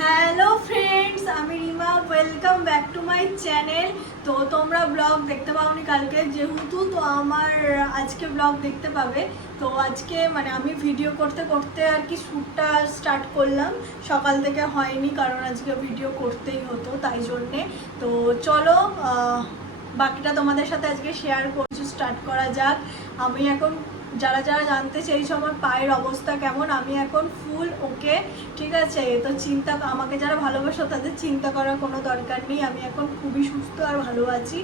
Hello friends, আমি Rima. Welcome back to my channel. তো তোমরা ব্লগ দেখতে পাওনি কালকে, যেহেতু তো আমার আজকে ব্লগ দেখতে পাবে। তো আজকে মানে আমি ভিডিও করতে করতে আর কি শ্যুটটা স্টার্ট করলাম। সকাল থেকে হয়নি, কারণ আজকে ভিডিও করতেই হতো, তাই জন্যে। তো চলো বাকিটা তোমাদের সাথে আজকে শেয়ার করছি। স্টার্ট করা যাক। আমি এখন যারা যারা জানতে চাইছো আমার পায়ের অবস্থা কেমন, আমি এখন ফুল ওকে, ঠিক আছে? তো আমাকে যারা ভালোবাসো তাদের চিন্তা করার কোনো দরকার নেই। আমি এখন খুবই সুস্থ আর ভালো আছি।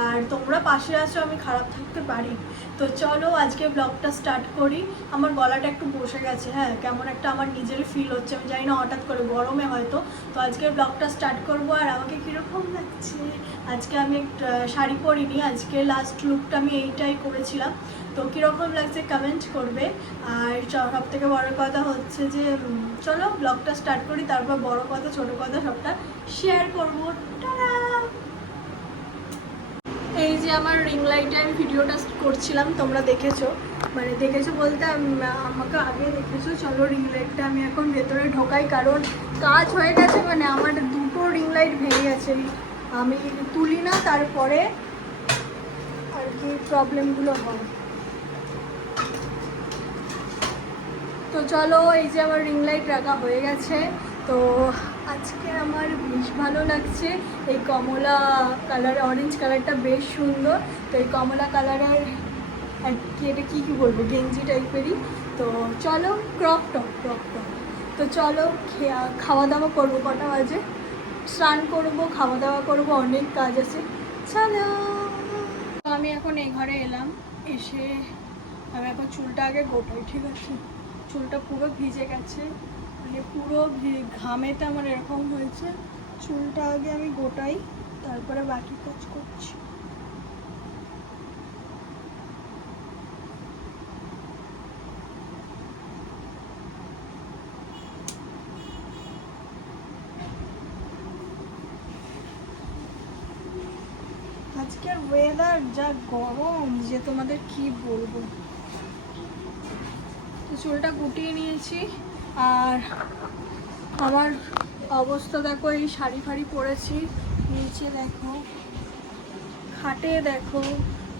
আর তোমরা পাশে আছো, আমি খারাপ থাকতে পারি। তো চলো আজকে ব্লগটা স্টার্ট করি। আমার গলাটা একটু বসে গেছে, হ্যাঁ, কেমন একটা আমার নিজের ফিল হচ্ছে, আমি জানি না, হঠাৎ করে গরমে হয়তো। তো আজকে ব্লগটা স্টার্ট করবো। আর আমাকে কীরকম লাগছে, আজকে আমি শাড়ি পরিনি, আজকে লাস্ট লুকটা আমি এইটাই করেছিলাম। তো কীরকম লাগছে কমেন্ট করবে। আর সব থেকে বড় কথা হচ্ছে যে চলো ব্লগটা স্টার্ট করি, তারপর বড় কথা ছোট কথা সবটা শেয়ার করবো। এই যে আমার রিং লাইটে আমি ভিডিওটা করছিলাম, তোমরা দেখেছো, মানে দেখেছো বলতে আমাকে আগে দেখেছো। চলো রিং লাইটটা আমি এখন ভেতরে ঢোকাই, কারণ কাজ হয়ে গেছে, মানে আমার দুটো রিং লাইট ভেঙে গেছে। আমি তুলি না, তারপরে আর কি প্রবলেমগুলো হয়। তো চলো, এই যে আমার রিং লাইট রাখা হয়ে গেছে। তো আজকে আমার বেশ ভালো লাগছে। এই কমলা কালার, অরেঞ্জ কালারটা বেশ সুন্দর। তো এই কমলা কালারের আর কি, এটা কী বলবো, গেঞ্জি টাইপেরই। তো চলো, ক্রপ টপ। তো চলো খাওয়া দাওয়া করবো। কটা বাজে? স্নান করবো, খাওয়া দাওয়া করবো, অনেক কাজ আছে। চলো। আমি এখন এই ঘরে এলাম, এসে আমি এখন চুলটা আগে গোটাই, ঠিক আছে? চুলটা পুরো ভিজে গেছে, মানে পুরো ঘামেতে আমার এরকম হয়েছে। চুলটা আগে আমি গোটাই, তারপরে বাকি কাজ করছি। আজকের ওয়েদার যা গরম যে তোমাদের কি বলবো। তো চুলটা গুটিয়ে নিয়েছি। আর আমার অবস্থা দেখো, এই শাড়ি ফাড়ি পরেছি, নিচে দেখো, খাটে দেখো,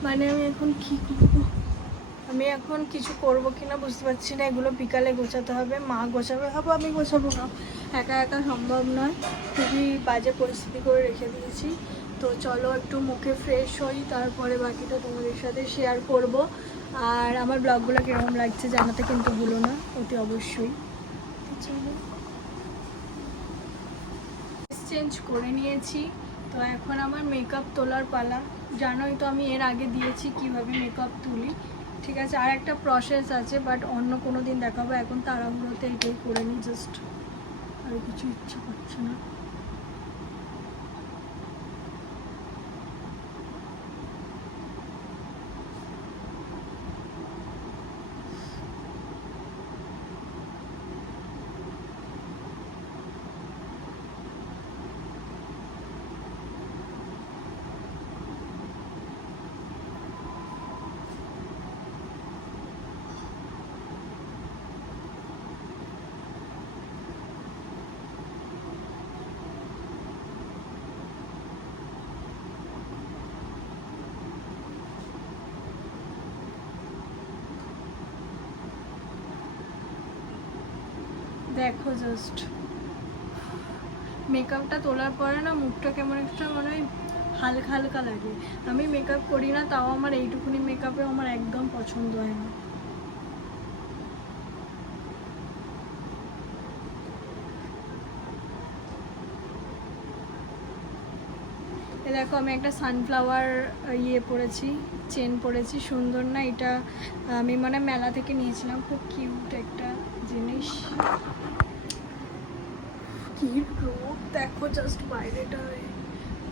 মানে আমি এখন কি করবো, আমি এখন কিছু করবো কিনা বুঝতে পারছি না। এগুলো বিকালে গোছাতে হবে, মা গোছাবে, ভাবো আমি গোছাবো না, একা একা সম্ভব নয়। খুবই বাজে পরিস্থিতি করে রেখে দিয়েছি। তো চলো একটু মুখে ফ্রেশ হই, তারপরে বাকিটা তোমাদের সাথে শেয়ার করব। আর আমার ব্লগগুলো কীরকম লাগছে জানাতে কিন্তু ভুলো না, অতি অবশ্যই। চলো, চেঞ্জ করে নিয়েছি। তো এখন আমার মেকআপ তোলার পালা। জানোই তো আমি এর আগে দিয়েছি কিভাবে মেকআপ তুলি, ঠিক আছে? আর একটা প্রসেস আছে, বাট অন্য কোনো দিন দেখাবো। এখন তাড়াহুড়োতে এটাই করে নিই, জাস্ট আর কিছু ইচ্ছা করছে না। দেখো জাস্ট মেকআপটা তোলার পরে না মুখটা কেমন একটা মানে হালকা হালকা লাগে। আমি মেকআপ করি না, তাও আমার এইটুকুনি মেকআপে আমার একদম পছন্দ হয় না। দেখো আমি একটা সানফ্লাওয়ার পরেছি, চেন পরেছি, সুন্দর না এটা? আমি মানে মেলা থেকে নিয়েছিলাম, খুব কিউট একটা জিনিস। কি রোদ দেখো জাস্ট, বাইরেটা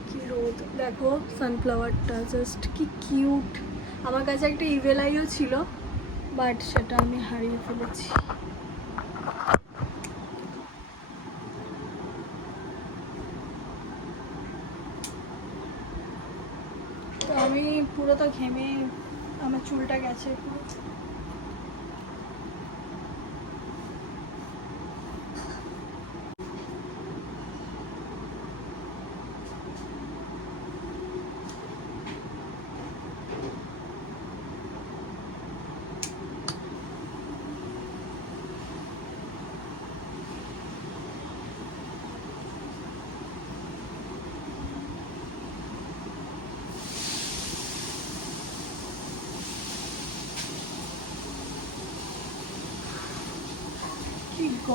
কি রোদ দেখো, সানফ্লাওয়ারটা জাস্ট কি কিউট। আমার কাছে একটা ইভেল আইও ছিল, বাট সেটা আমি হারিয়ে ফেলেছি। তো আমি পুরো তো ঘেমে আমার চুলটা গেছে পুরো।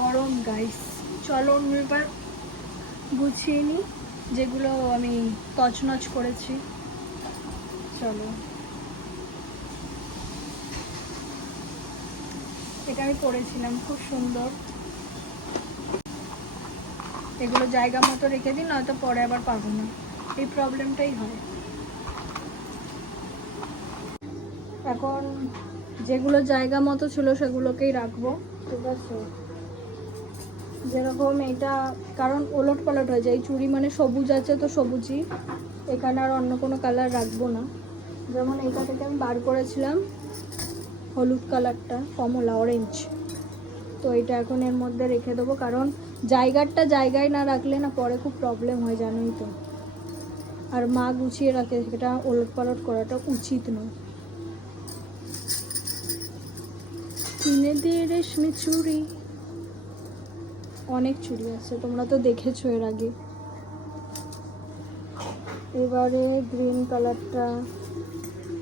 গরম গাইস। চলো আমি এবার গুছিয়ে নিই যেগুলো আমি তছনছ করেছি। চলো, এটা আমি পরেছিলাম, খুব সুন্দর। এগুলো জায়গা মতো রেখে দিই, নয়তো পরে আবার পাবো না, এই প্রবলেমটাই হয়। এখন যেগুলো জায়গা মতো ছিল সেগুলোকেই রাখবো, ঠিক আছে। যেরকম এটা, কারণ ওলট পালট হয়ে যায়, এই চুড়ি মানে সবুজ আছে তো সবুজই, এখানে আর অন্য কোনো কালার রাখবো না। যেমন এটা থেকে আমি বার করেছিলাম হলুদ কালারটা, কমলা অরেঞ্জ, তো এটা এখন এর মধ্যে রেখে দেবো, কারণ জায়গায় না রাখলে না পরে খুব প্রবলেম হয়, জানোই তো। আর মা গুছিয়ে রাখে, সেটা ওলট পালট করাটা উচিত নয়। কিনে দিয়ে রেশমি চুড়ি, অনেক চুড়ি আছে, তোমরা তো দেখেছো এর আগে। এবারে গ্রিন কালারটা,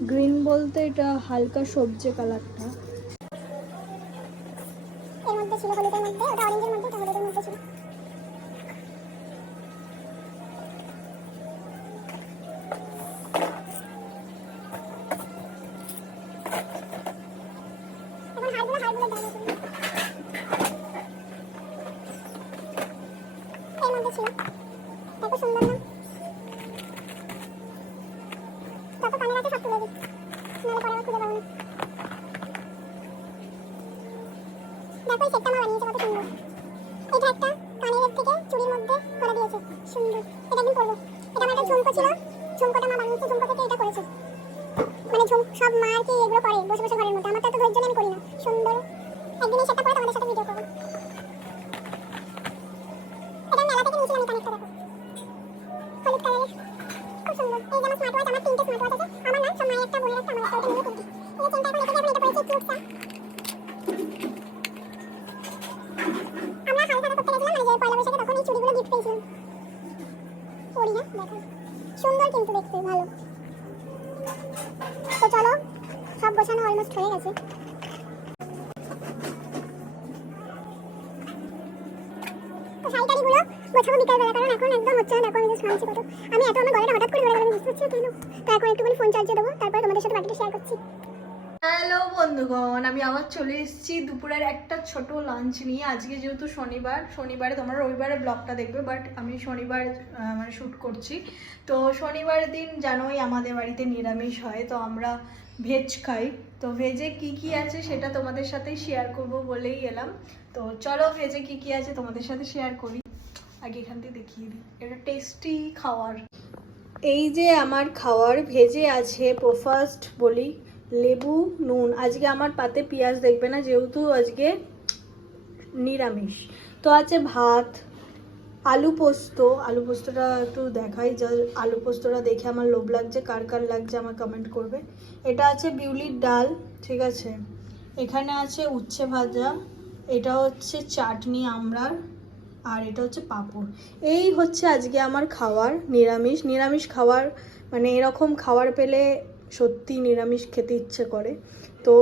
গ্রিন বলতে এটা হালকা সবজি কালারটা। এর মধ্যে ছিল হলুদের মধ্যে, ওটা অরেঞ্জের মধ্যে, ওটা হলুদের মধ্যে ছিল। এখন হারগুলো দাও। এর মধ্যে ছিল, দেখো সুন্দর না? তত কানে রাখে সব তুলে দিই, নাহলে পরে আবার খুঁজে পাবো না। দেখো এই সেটটা মা বানিয়েছে, কত সুন্দর। এটা একটা কানের থেকে চুড়ির মধ্যে করে দিয়েছে, সুন্দর। এটা একদিন পরবো। এটা আমার একটা ঝুমকো ছিল, ঝুমকোটা মা বানিয়েছে, ঝুমকো থেকে এটা করেছে। মানে সব মা আর কি এগুলো করে বসে বসে ঘরের মধ্যে, আমার তো এত ধৈর্য আমি করি না। সুন্দর, একদিন এই সেটটা পরে তোমাদের সাথে ভিডিও করবো। এটা মেলা থেকে নিয়েছিলাম, এই কানেরটা দেখো, হলুদ কালারের, খুব সুন্দর। এই যে আমার স্মার্ট ওয়াচ, আমার 3টে স্মার্ট ওয়াচ আছে, আমার না, সব মায়ের একটা, বোনের একটা, আমার একটা, ওটা নিয়ে কিনছি। এই যে চেনটা এখন রেখে দিয়ে, এখন এটা পরেছি কিউটটা। আমরা হালখাতা করতে গেছিলাম, মানে যে পয়লা বৈশাখে, তখন এই চুড়িগুলো গিফট পেয়েছিলাম। পরি না, দেখো সুন্দর, কিন্তু দেখতে ভালো। তো চলো, সব গোছানো অলমোস্ট হয়ে গেছে। তো শাড়ি-টাড়িগুলো গোছাবো বিকালবেলা, কারণ এখন একদম হচ্ছে না। দেখো আমি জাস্ট ঘামছি কত। আমি এত, আমার গলাটা হঠাৎ করে ধরে গেল, আমি বুঝতে পারছি না কেন। তো এখন একটুখানি ফোন চার্জে দেবো, তারপরে তোমাদের সাথে বাকিটা শেয়ার করছি। হ্যালো বন্ধুগণ, আমি আবার চলে এসেছি দুপুরের একটা ছোট লাঞ্চ নিয়ে। আজকে যেহেতু শনিবারে তোমরা রবিবারে ব্লগটা দেখবে, বাট আমি শনিবার মানে শ্যুট করছি। তো শনিবার দিন জানোই আমাদের বাড়িতে নিরামিষ হয়, তো আমরা ভেজ খাই। তো ভেজে কি কি আছে সেটা তোমাদের সাথেই শেয়ার করব বলেই এলাম। তো চলো ভেজে কি কি আছে তোমাদের সাথে শেয়ার করি। আগে এখান থেকে দেখিয়ে দিই, এটা টেস্টি খাওয়ার। এই যে আমার খাওয়ার, ভেজে আছে ফার্স্ট বলি লেবু, নুন। আজকে আমার পাতে পেঁয়াজ দেখবে না, যেহেতু আজকে নিরামিষ। তো আছে ভাত, আলু পোস্ত। আলু পোস্তটা একটু দেখাই, যা আলু পোস্তটা দেখে আমার লোভ লাগছে, কার কার লাগছে আমার কমেন্ট করবে। এটা আছে বিউলির ডাল, ঠিক আছে। এখানে আছে উচ্ছে ভাজা, এটা হচ্ছে চাটনি আমড়ার, আর এটা হচ্ছে পাঁপড়। এই হচ্ছে আজকে আমার খাবার, নিরামিষ খাবার। মানে এরকম খাবার পেলে সত্যি নিরামিষ খেতে ইচ্ছে করে। তো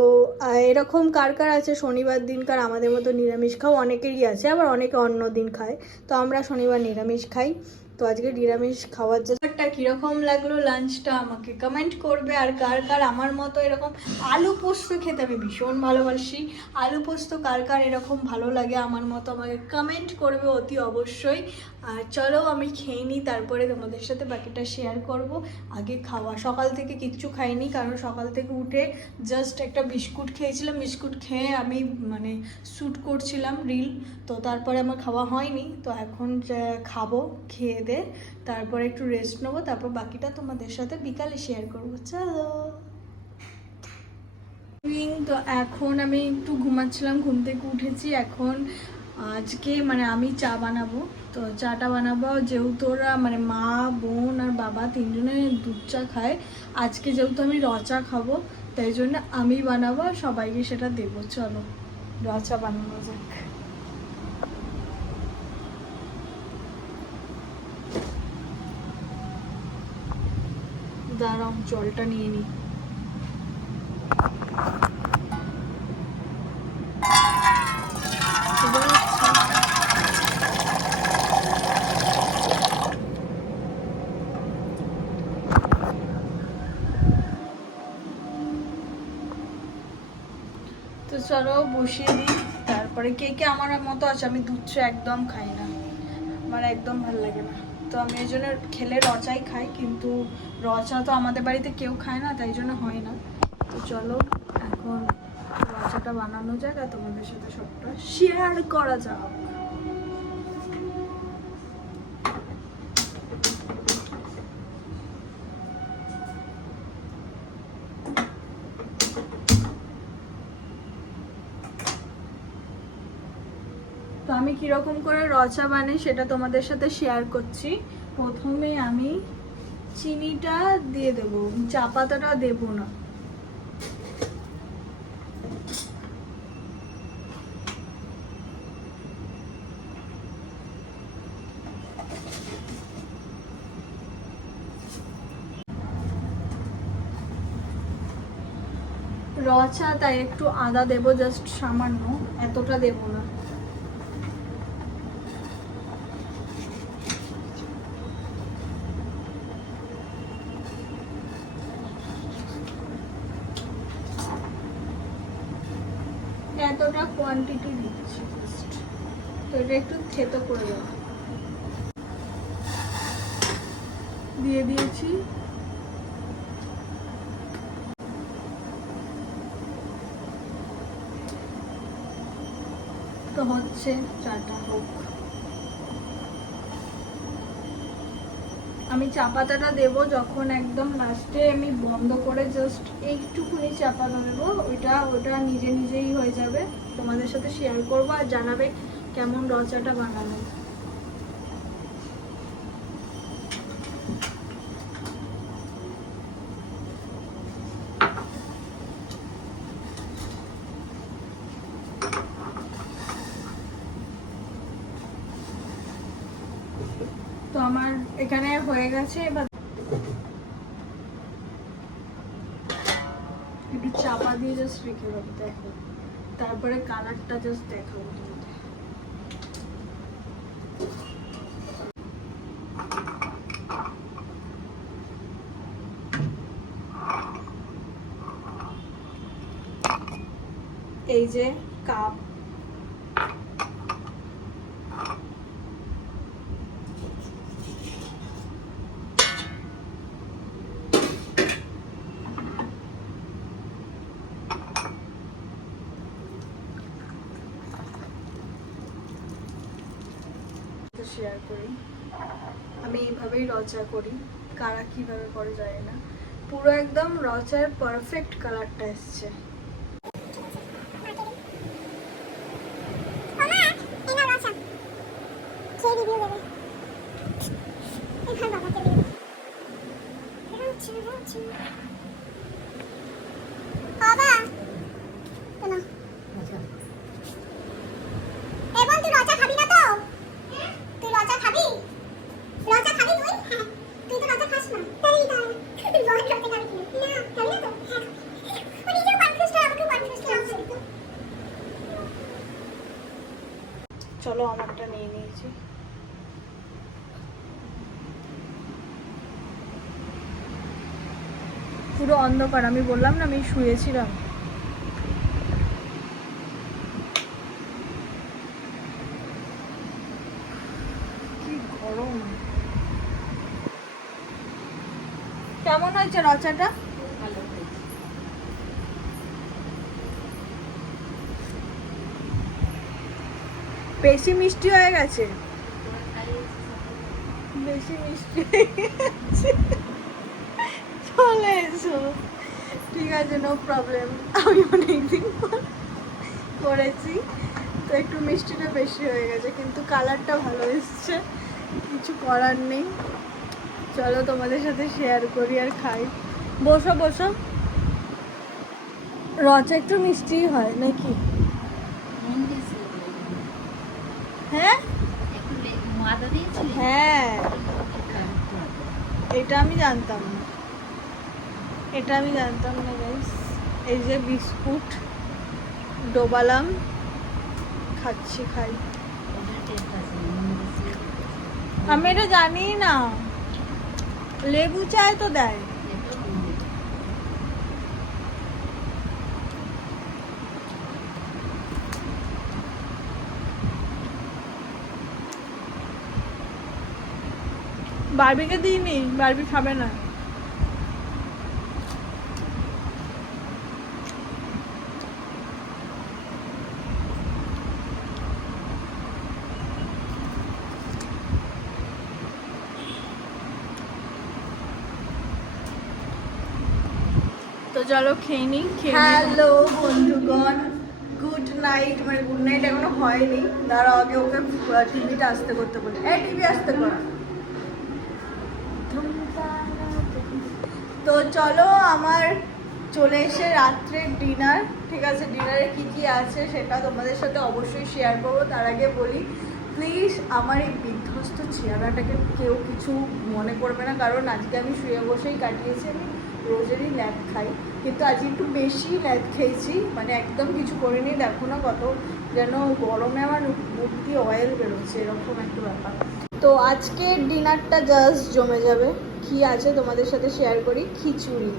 এরকম কার কার আছে শনিবার দিনকার আমাদের মতো নিরামিষ খাও? অনেকেরই আছে, আবার অনেকে অন্য দিন খায়। তো আমরা শনিবার নিরামিষ খাই। তো আজকে নিরামিষ খাওয়ার জায়গাটা কীরকম লাগলো লাঞ্চটা আমাকে কমেন্ট করবে। আর কার কার আমার মতো এরকম আলু পোস্ত খেতে আমি ভীষণ ভালোবাসি, আলু পোস্ত কার কার এরকম ভালো লাগে আমার মতো আমাকে কমেন্ট করবে অতি অবশ্যই। আর চলো আমি খেয়ে নিই, তারপরে তোমাদের সাথে বাকিটা শেয়ার করব। আগে খাওয়া, সকাল থেকে কিচ্ছু খাইনি, কারণ সকাল থেকে উঠে জাস্ট একটা বিস্কুট খেয়েছিলাম। বিস্কুট খেয়ে আমি মানে শ্যুট করছিলাম রিল, তো তারপরে আমার খাওয়া হয়নি। তো এখন খাবো, খেয়ে দে তারপরে একটু রেস্ট নেবো, তারপর বাকিটা তোমাদের সাথে বিকালে শেয়ার করবো। চলো। তো এখন আমি একটু ঘুমাচ্ছিলাম, ঘুম থেকে উঠেছি। এখন আজকে মানে আমি চা বানাবো, তো চাটা বানাবো যেহেতু ওরা মানে মা, বোন আর বাবা তিনজনে দুধ চা খায়। আজকে যেহেতু আমি র চা খাবো, তাই জন্য আমি বানাবো, সবাইকে সেটা দেবো। চলো র চা বানানো যাক। দাঁড়াও জলটা নিয়ে নিই। চলো বসিয়ে দিই। তারপরে কে কে আমার মতো আছে, আমি দুধ চা একদম খাই না, আমার একদম ভালো লাগে না। তো আমি এই জন্য খেলে রচাই খাই, কিন্তু রচা তো আমাদের বাড়িতে কেউ খায় না, তাই জন্য হয় না। তো চলো এখন রচাটা বানানো যাক আর তোমাদের সাথে সবটা শেয়ার করা যাক। তো আমি কিরকম করে রচা বানাই সেটা তোমাদের সাথে শেয়ার করছি। প্রথমে আমি চিনিটা দিয়ে দেব, চা পাতাটা দেব না। রচা তাই একটু আদা দেব, জাস্ট সামান্য, এতটা দেব না। এতটা কোয়ান্টিটি দিচ্ছি জাস্ট। তো এটা একটু থেতো করে দেব। দিয়ে দিয়েছি। তো হচ্ছে চাটা হোক। আমি চা পাতাটা দেবো যখন একদম লাস্টে, আমি বন্ধ করে জাস্ট এইটুকুনি চা পাতা দেবো, ওটা নিজে নিজেই হয়ে যাবে। তোমাদের সাথে শেয়ার করবো আর জানাবে কেমন রচাটা বানানো। তো আমার এখানে হয়ে গেছে। এবার একটু চাপা দিয়ে জাস্ট রেখে দেবো, দেখো। তারপরে কালারটা জাস্ট দেখাবো তোমাদের। এই যে কাপ, শেয়ার করি। আমি এইভাবেই রচা করি, কারা কিভাবে করে যায় না। পুরো একদম রচার পারফেক্ট কালারটা এসছে। চলো আমারটা নিয়ে নিয়েছি। পুরো অন্ধকার, আমি বললাম না আমি শুয়েছিলাম। কি গরম। কেমন হয়েছে রচাটা? বেশি মিষ্টি হয়ে গেছে, বেশি মিষ্টি হয়ে গেছে। চলে এসো, ঠিক আছে, নো প্রবলেম। আমি অনেকদিন করেছি তো একটু মিষ্টিটা বেশি হয়ে গেছে, কিন্তু কালারটা ভালো এসছে, কিছু করার নেই। চলো তোমাদের সাথে শেয়ার করি আর খাই। বসো বসো। রচা একটু মিষ্টি হয় নাকি? হ্যাঁ হ্যাঁ, এটা আমি জানতাম না, এটা আমি জানতাম না গাইস। এই যে বিস্কুট ডোবালাম, খাচ্ছি, খাই। আমি এটা জানি না, লেবু চায় তো দেয়। বারবিকে দিইনি, বারবি খাবে না। তো চলো খেয়ে নিই। হ্যালো বন্ধুগণ, গুড নাইট। মানে গুড নাইট এখনো হয়নি, তার আগে ওকে টিভিটা আসতে করতে বলি। এই টিভি আসতে করা। তো চলো, আমার চলে এসে রাত্রের ডিনার। ঠিক আছে, ডিনারে কি কি আছে সেটা তোমাদের সাথে অবশ্যই শেয়ার করবো। তার আগে বলি, প্লিজ আমার এই বিধ্বস্ত চেহারাটাকে কেউ কিছু মনে করবে না, কারণ আজকে আমি শুয়ে বসেই কাটিয়েছি। আমি রোজেরই ল্যাদ খাই, কিন্তু আজকে একটু বেশি ল্যাদ খেয়েছি, মানে একদম কিছু করিনি। দেখো না কত যেন গরমে আমার মুখ দিয়ে অয়েল বেরোচ্ছে, এরকম একটা ব্যাপার। তো আজকের ডিনারটা জাস্ট জমে যাবে। কি আছে তোমাদের সাথে শেয়ার করি। খিচুড়ি,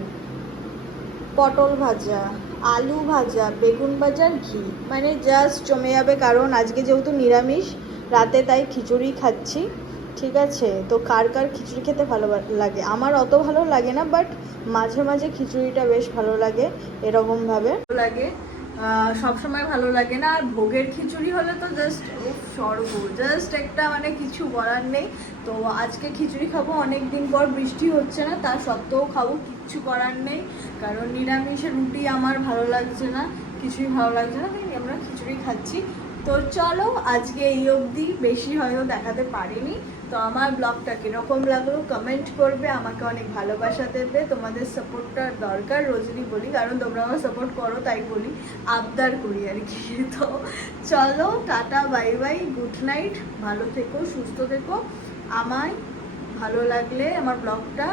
পটল ভাজা, আলু ভাজা, বেগুন ভাজা, ঘি, মানে জাস্ট জমে যাবে। কারণ আজকে যেহেতু নিরামিষ রাতে, তাই খিচুড়ি খাচ্ছি। ঠিক আছে, তো কার কার খিচুড়ি খেতে ভালো লাগে? আমার অত ভালো লাগে না, বাট মাঝে মাঝে খিচুড়িটা বেশ ভালো লাগে। এরকমভাবে লাগে, সবসময় ভালো লাগে না। আর ভোগের খিচুড়ি হলে তো জাস্ট স্বর্গ, জাস্ট একটা মানে কিছু বলার নেই। তো আজকে খিচুড়ি খাবো, অনেক দিন পর, বৃষ্টি হচ্ছে না, তা সত্ত্বেও খাবো, কিচ্ছু করার নেই। কারণ নিরামিষের রুটি আমার ভালো লাগছে না, কিছুই ভালো লাগছে না, তাই আমরা খিচুড়ি খাচ্ছি। তো চলো, আজকে এই অবধি, বেশি হয়তো দেখাতে পারিনি। তো আমার ব্লগটা কীরকম লাগলো কমেন্ট করবে, আমাকে অনেক ভালোবাসা দেবে। তোমাদের সাপোর্টটার দরকার, রোজই বলি, কারণ তোমরা আমার সাপোর্ট করো তাই বলি, আবদার করি আর কি। তো চলো, tata, bye bye, good night, ভালো থেকো, সুস্থ থেকো। আমায় ভালো লাগলে আমার ব্লগটা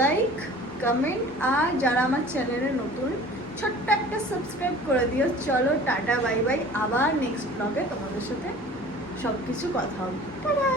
লাইক, কমেন্ট, আর যারা আমার চ্যানেলে নতুন, ছোট্ট একটা সাবস্ক্রাইব করে দিও। চলো, টাটা, বাই বাই, আবার নেক্সট ব্লগে তোমাদের সাথে সব কিছু কথা হবে। টাটা।